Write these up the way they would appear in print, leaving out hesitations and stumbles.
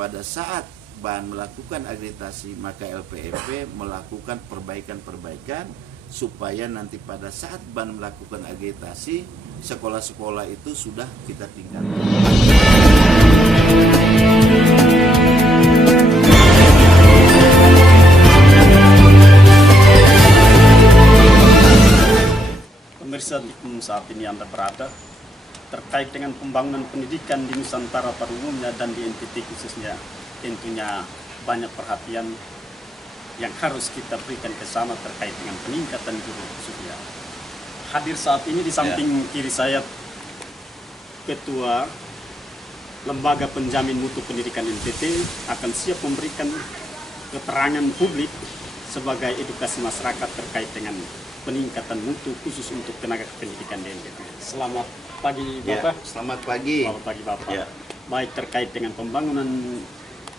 pada saat BAN melakukan agregasi, maka LPMP melakukan perbaikan-perbaikan supaya nanti pada saat BAN melakukan agregasi, sekolah-sekolah itu sudah kita tingkatkan. Pemirsa saat ini Anda berada terkait dengan pembangunan pendidikan di Nusantara pada umumnya dan di NTT khususnya, tentunya banyak perhatian yang harus kita berikan ke sana terkait dengan peningkatan guru khususnya. Hadir saat ini di samping kiri saya Ketua Lembaga Penjamin Mutu Pendidikan NTT akan siap memberikan keterangan publik sebagai edukasi masyarakat terkait dengan peningkatan mutu khusus untuk tenaga pendidikan di NTT. Selamat pagi Bapak. Selamat pagi. Selamat pagi Bapak. Baik, terkait dengan pembangunan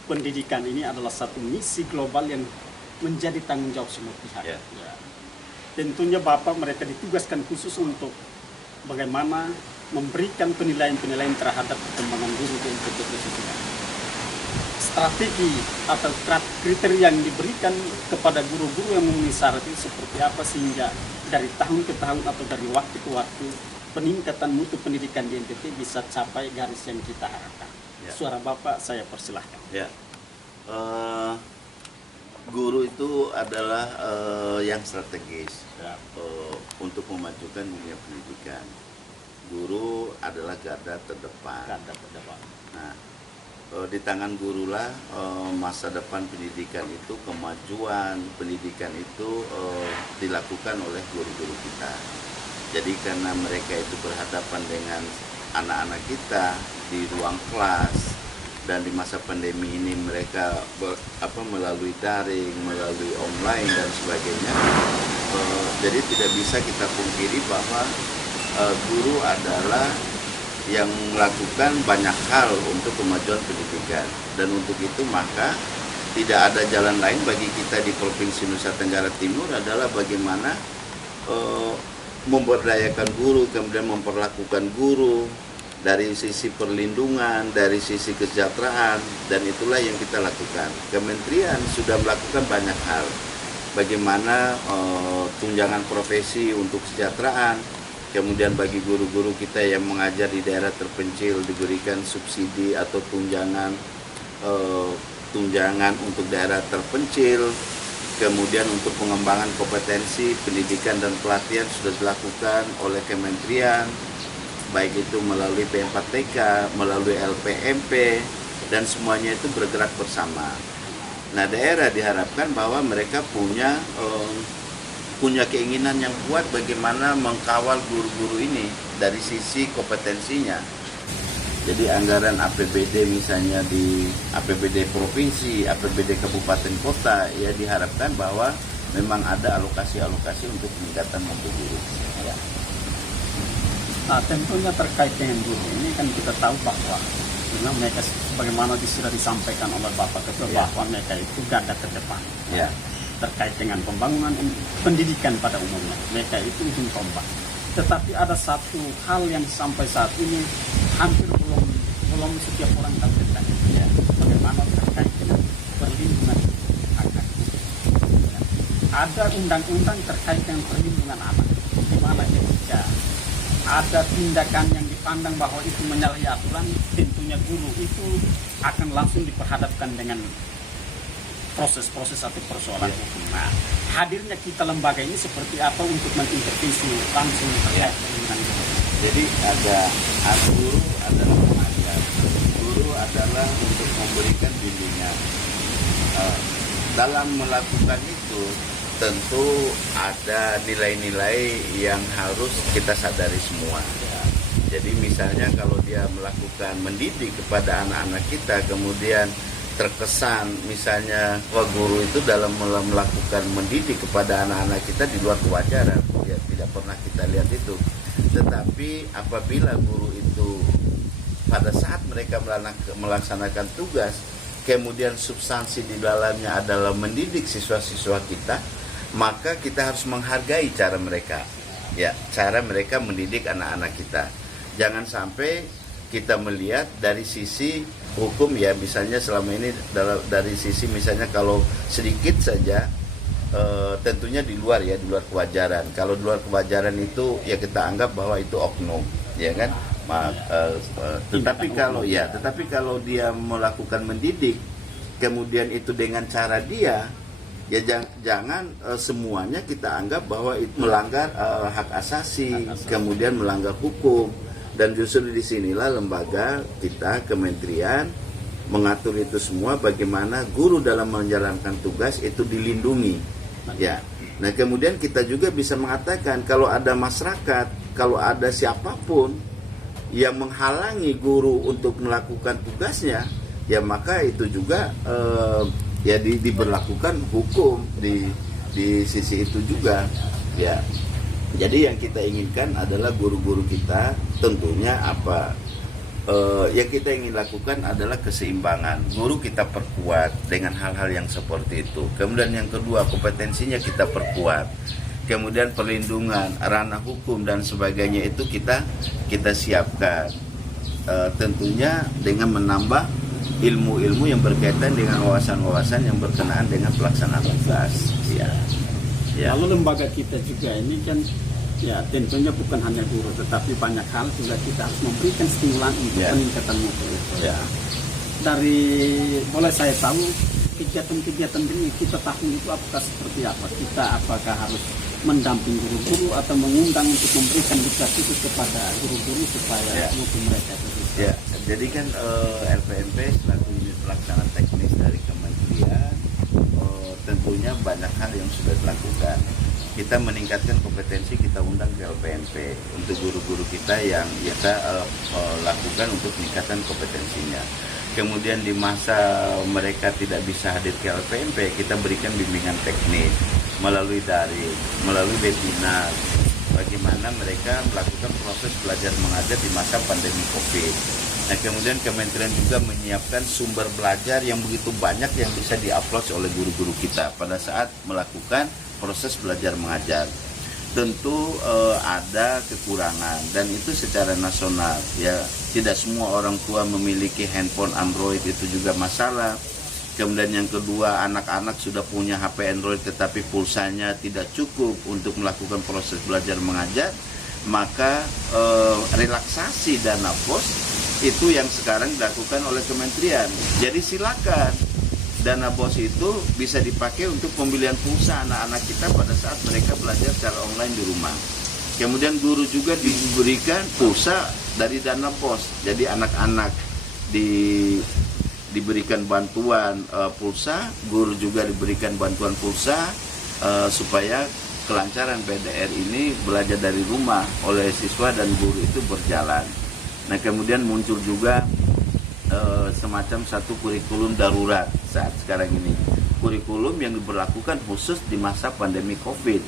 pendidikan ini adalah satu misi global yang menjadi tanggung jawab semua pihak. Tentunya Bapak mereka ditugaskan khusus untuk bagaimana memberikan penilaian-penilaian terhadap perkembangan guru di NTT khususnya. Strategi atau kriteria yang diberikan kepada guru-guru yang memenuhi syarat itu seperti apa sehingga dari tahun ke tahun atau dari waktu ke waktu peningkatan mutu pendidikan di NTT bisa capai garis yang kita harapkan. Suara Bapak saya persilahkan. Guru itu adalah yang strategis untuk memajukan dunia pendidikan. Guru adalah garda terdepan. Nah, di tangan gurulah masa depan pendidikan itu, kemajuan pendidikan itu dilakukan oleh guru-guru kita. Jadi karena mereka itu berhadapan dengan anak-anak kita di ruang kelas, dan di masa pandemi ini mereka melalui daring, melalui online dan sebagainya. Jadi tidak bisa kita pungkiri bahwa guru adalah yang melakukan banyak hal untuk kemajuan pendidikan, dan untuk itu maka tidak ada jalan lain bagi kita di Provinsi Nusa Tenggara Timur adalah bagaimana memberdayakan guru, kemudian memperlakukan guru dari sisi perlindungan, dari sisi kesejahteraan, dan itulah yang kita lakukan. Kementerian sudah melakukan banyak hal, bagaimana tunjangan profesi untuk kesejahteraan, kemudian bagi guru-guru kita yang mengajar di daerah terpencil diberikan subsidi atau tunjangan untuk daerah terpencil, kemudian untuk pengembangan kompetensi pendidikan dan pelatihan sudah dilakukan oleh kementerian, baik itu melalui P4TK, melalui LPMP, dan semuanya itu bergerak bersama. Nah, daerah diharapkan bahwa mereka punya keinginan yang kuat bagaimana mengkawal guru-guru ini dari sisi kompetensinya. Jadi anggaran APBD misalnya di APBD provinsi, APBD kabupaten kota, ya diharapkan bahwa memang ada alokasi-alokasi untuk peningkatan mutu guru. Nah, tentunya terkait dengan guru ini kan kita tahu bahwa memang mereka sebagaimana sudah disampaikan oleh Bapak Ketua bahwa mereka itu garda terdepan terkait dengan pembangunan pendidikan pada umumnya. Mereka itu ujung tombak. Tetapi ada satu hal yang sampai saat ini hampir belum setiap orang tahu tentang itu, bagaimana terkait dengan perlindungan anak. Ada undang-undang terkait dengan perlindungan anak, di mana ketika ada tindakan yang dipandang bahwa itu menyalahi aturan, tentunya guru itu akan langsung diperhadapkan dengan proses-proses atau persoalan hukum. Nah, hadirnya kita lembaga ini seperti apa untuk mengintervensi langsung terkait dengan itu? Jadi ada guru adalah pengajar, guru adalah untuk memberikan bimbingan. Dalam melakukan itu tentu ada nilai-nilai yang harus kita sadari semua. Jadi misalnya kalau dia melakukan mendidik kepada anak-anak kita, kemudian terkesan misalnya guru itu dalam melakukan mendidik kepada anak-anak kita di luar kewajaran, ya tidak pernah kita lihat itu. Tetapi apabila guru itu pada saat mereka melaksanakan tugas, kemudian substansi di dalamnya adalah mendidik siswa-siswa kita, maka kita harus menghargai cara mereka, cara mereka mendidik anak-anak kita. Jangan sampai kita melihat dari sisi hukum ya, misalnya selama ini dari sisi misalnya kalau sedikit saja tentunya di luar kewajaran. Kalau di luar kewajaran itu ya kita anggap bahwa itu oknum, ya kan. Tetapi kalau dia melakukan mendidik, kemudian itu dengan cara dia, ya jangan semuanya kita anggap bahwa itu melanggar hak asasi, kemudian melanggar hukum. Dan justru disinilah lembaga kita, kementerian, mengatur itu semua, bagaimana guru dalam menjalankan tugas itu dilindungi. Ya, nah kemudian kita juga bisa mengatakan kalau ada masyarakat, kalau ada siapapun yang menghalangi guru untuk melakukan tugasnya, ya maka itu juga ya diberlakukan hukum di sisi itu juga. Ya, jadi yang kita inginkan adalah guru-guru kita tentunya apa? Yang kita ingin lakukan adalah keseimbangan. Guru kita perkuat dengan hal-hal yang seperti itu. Kemudian yang kedua, kompetensinya kita perkuat. Kemudian perlindungan, ranah hukum dan sebagainya itu kita siapkan. Tentunya dengan menambah ilmu-ilmu yang berkaitan dengan wawasan-wawasan yang berkenaan dengan pelaksanaan tugas. Ya. Lalu lembaga kita juga ini kan ya tentunya bukan hanya guru, tetapi banyak hal juga kita harus memberikan stimulan untuk peningkatan mutu itu. Ya. Dari boleh saya tahu kegiatan-kegiatan ini kita tahun itu apakah seperti apa? Kita apakah harus mendamping guru-guru atau mengundang untuk memberikan edukasi kepada guru-guru supaya mutu mereka itu? Ya, jadi kan LPMP selaku unit pelaksana teknis dari kementerian tentunya banyak hal yang sudah dilakukan. Kita meningkatkan kompetensi, kita undang ke LPMP untuk guru-guru kita yang kita lakukan untuk meningkatkan kompetensinya. Kemudian di masa mereka tidak bisa hadir ke LPMP, kita berikan bimbingan teknis melalui daring, melalui webinar, bagaimana mereka melakukan proses belajar mengajar di masa pandemi COVID. Nah, kemudian kementerian juga menyiapkan sumber belajar yang begitu banyak yang bisa diupload oleh guru-guru kita pada saat melakukan proses belajar mengajar. Tentu ada kekurangan dan itu secara nasional ya, tidak semua orang tua memiliki handphone Android, itu juga masalah. Kemudian yang kedua, anak-anak sudah punya HP Android tetapi pulsanya tidak cukup untuk melakukan proses belajar mengajar, maka relaksasi dana pos itu yang sekarang dilakukan oleh kementerian. Jadi silakan dana BOS itu bisa dipakai untuk pembelian pulsa anak-anak kita pada saat mereka belajar secara online di rumah. Kemudian guru juga diberikan pulsa dari dana BOS. Jadi anak-anak diberikan bantuan pulsa, guru juga diberikan bantuan pulsa supaya kelancaran PDR ini belajar dari rumah oleh siswa dan guru itu berjalan. Nah, kemudian muncul juga semacam satu kurikulum darurat saat sekarang ini. Kurikulum yang diberlakukan khusus di masa pandemi COVID.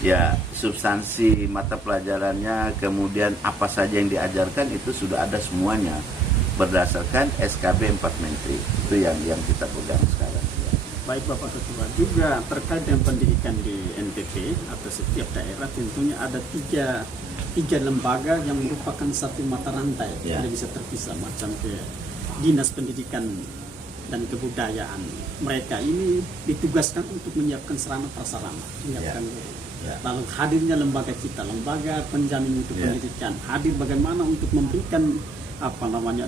Ya, substansi mata pelajarannya, kemudian apa saja yang diajarkan itu sudah ada semuanya berdasarkan SKB 4 Menteri. Itu yang kita pegang sekarang. Baik Bapak Ketua, juga terkait dengan pendidikan di NTT atau setiap daerah tentunya ada tiga lembaga yang merupakan satu mata rantai, tidak bisa terpisah, macam ke Dinas Pendidikan dan Kebudayaan. Mereka ini ditugaskan untuk menyiapkan sarana prasarana, menyiapkan guru. Lalu hadirnya lembaga kita, lembaga penjamin mutu pendidikan, hadir bagaimana untuk memberikan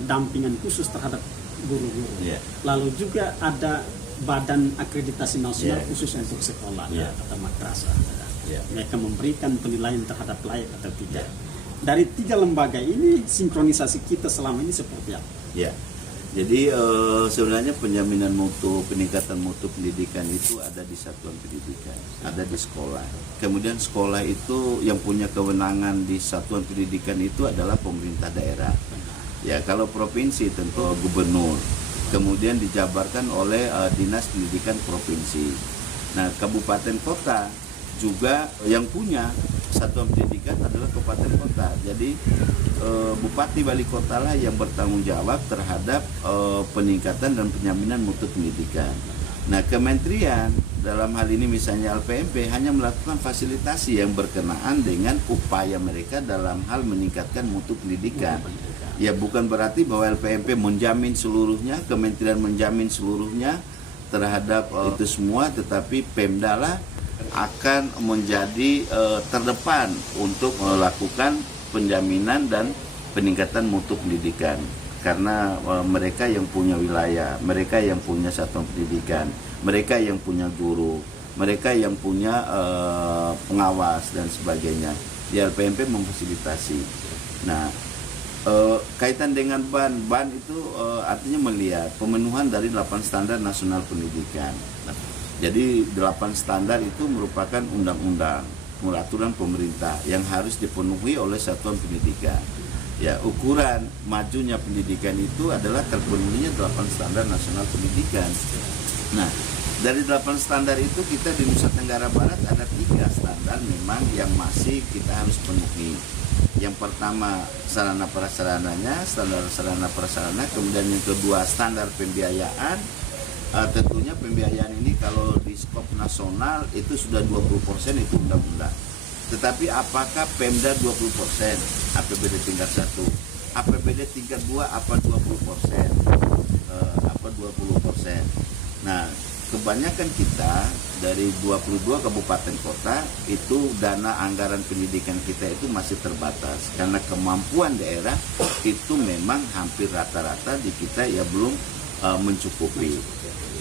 dampingan khusus terhadap guru-guru. Lalu juga ada Badan Akreditasi Nasional khusus untuk sekolah atau madrasah. Mereka memberikan penilaian terhadap layak atau tidak. Dari tiga lembaga ini sinkronisasi kita selama ini seperti apa? Jadi sebenarnya penjaminan mutu, peningkatan mutu pendidikan itu ada di satuan pendidikan, ada di sekolah. Kemudian sekolah itu yang punya kewenangan di satuan pendidikan itu adalah pemerintah daerah. Ya, kalau provinsi tentu gubernur. Kemudian dijabarkan oleh Dinas Pendidikan Provinsi. Nah, kabupaten kota juga yang punya satuan pendidikan adalah kabupaten kota. Jadi bupati wali kota lah yang bertanggung jawab terhadap peningkatan dan penjaminan mutu pendidikan. Nah, kementerian dalam hal ini misalnya LPMP hanya melakukan fasilitasi yang berkenaan dengan upaya mereka dalam hal meningkatkan mutu pendidikan. Ya bukan berarti bahwa LPMP menjamin seluruhnya, kementerian menjamin seluruhnya terhadap itu semua, tetapi Pemda lah akan menjadi terdepan untuk melakukan penjaminan dan peningkatan mutu pendidikan. Karena mereka yang punya wilayah, mereka yang punya satuan pendidikan, mereka yang punya guru, mereka yang punya pengawas dan sebagainya. Di LPMP memfasilitasi. Nah, kaitan dengan ban itu artinya melihat pemenuhan dari 8 standar nasional pendidikan. Jadi 8 standar itu merupakan undang-undang, aturan pemerintah yang harus dipenuhi oleh satuan pendidikan. Ya, ukuran majunya pendidikan itu adalah terpenuhinya 8 standar nasional pendidikan. Nah, dari 8 standar itu kita di Nusa Tenggara Barat ada 3 standar memang yang masih kita harus penuhi. Yang pertama sarana prasarananya, standar sarana prasarana, kemudian yang kedua standar pembiayaan. Tentunya pembiayaan ini kalau di skop nasional itu sudah 20% itu undang-undang. Tetapi apakah Pemda 20%, APBD tingkat 1, APBD tingkat 2 apa 20%, apa 20%. Nah, kebanyakan kita dari 22 kabupaten kota itu dana anggaran pendidikan kita itu masih terbatas karena kemampuan daerah itu memang hampir rata-rata di kita ya belum mencukupi.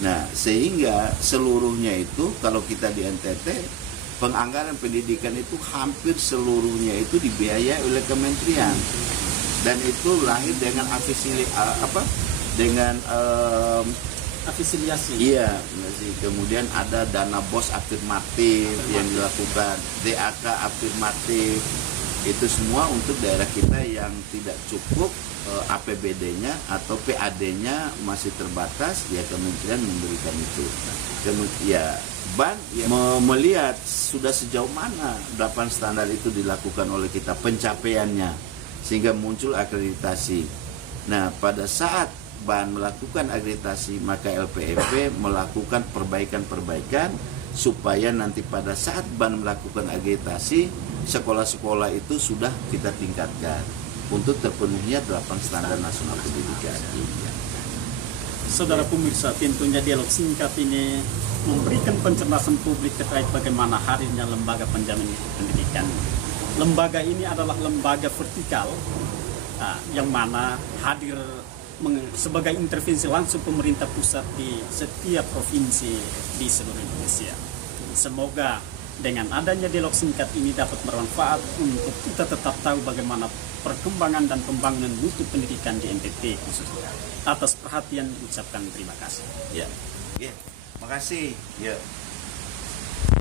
Nah, sehingga seluruhnya itu kalau kita di NTT penganggaran pendidikan itu hampir seluruhnya itu dibiayai oleh kementerian, dan itu lahir dengan afiliasi. Iya, kemudian ada dana BOS afirmatif yang dilakukan, DAK afirmatif, itu semua untuk daerah kita yang tidak cukup APBD-nya atau PAD-nya masih terbatas, ya kementerian memberikan itu. Ya, ban ya, melihat sudah sejauh mana 8 standar itu dilakukan oleh kita pencapaiannya sehingga muncul akreditasi. Nah, pada saat ban melakukan akreditasi maka LPMP melakukan perbaikan-perbaikan supaya nanti pada saat ban melakukan akreditasi sekolah-sekolah itu sudah kita tingkatkan untuk terpenuhnya 8 standar nasional pendidikan. Saudara pemirsa, tentunya dialog singkat ini memberikan pencerdasan publik terkait bagaimana hadirnya lembaga penjamin pendidikan. Lembaga ini adalah lembaga vertikal yang mana hadir sebagai intervensi langsung pemerintah pusat di setiap provinsi di seluruh Indonesia. Semoga dengan adanya dialog singkat ini dapat bermanfaat untuk kita tetap tahu bagaimana perkembangan dan pembangunan mutu pendidikan di NTT khususnya. Atas perhatian ucapkan terima kasih. Ya, makasih. Ya.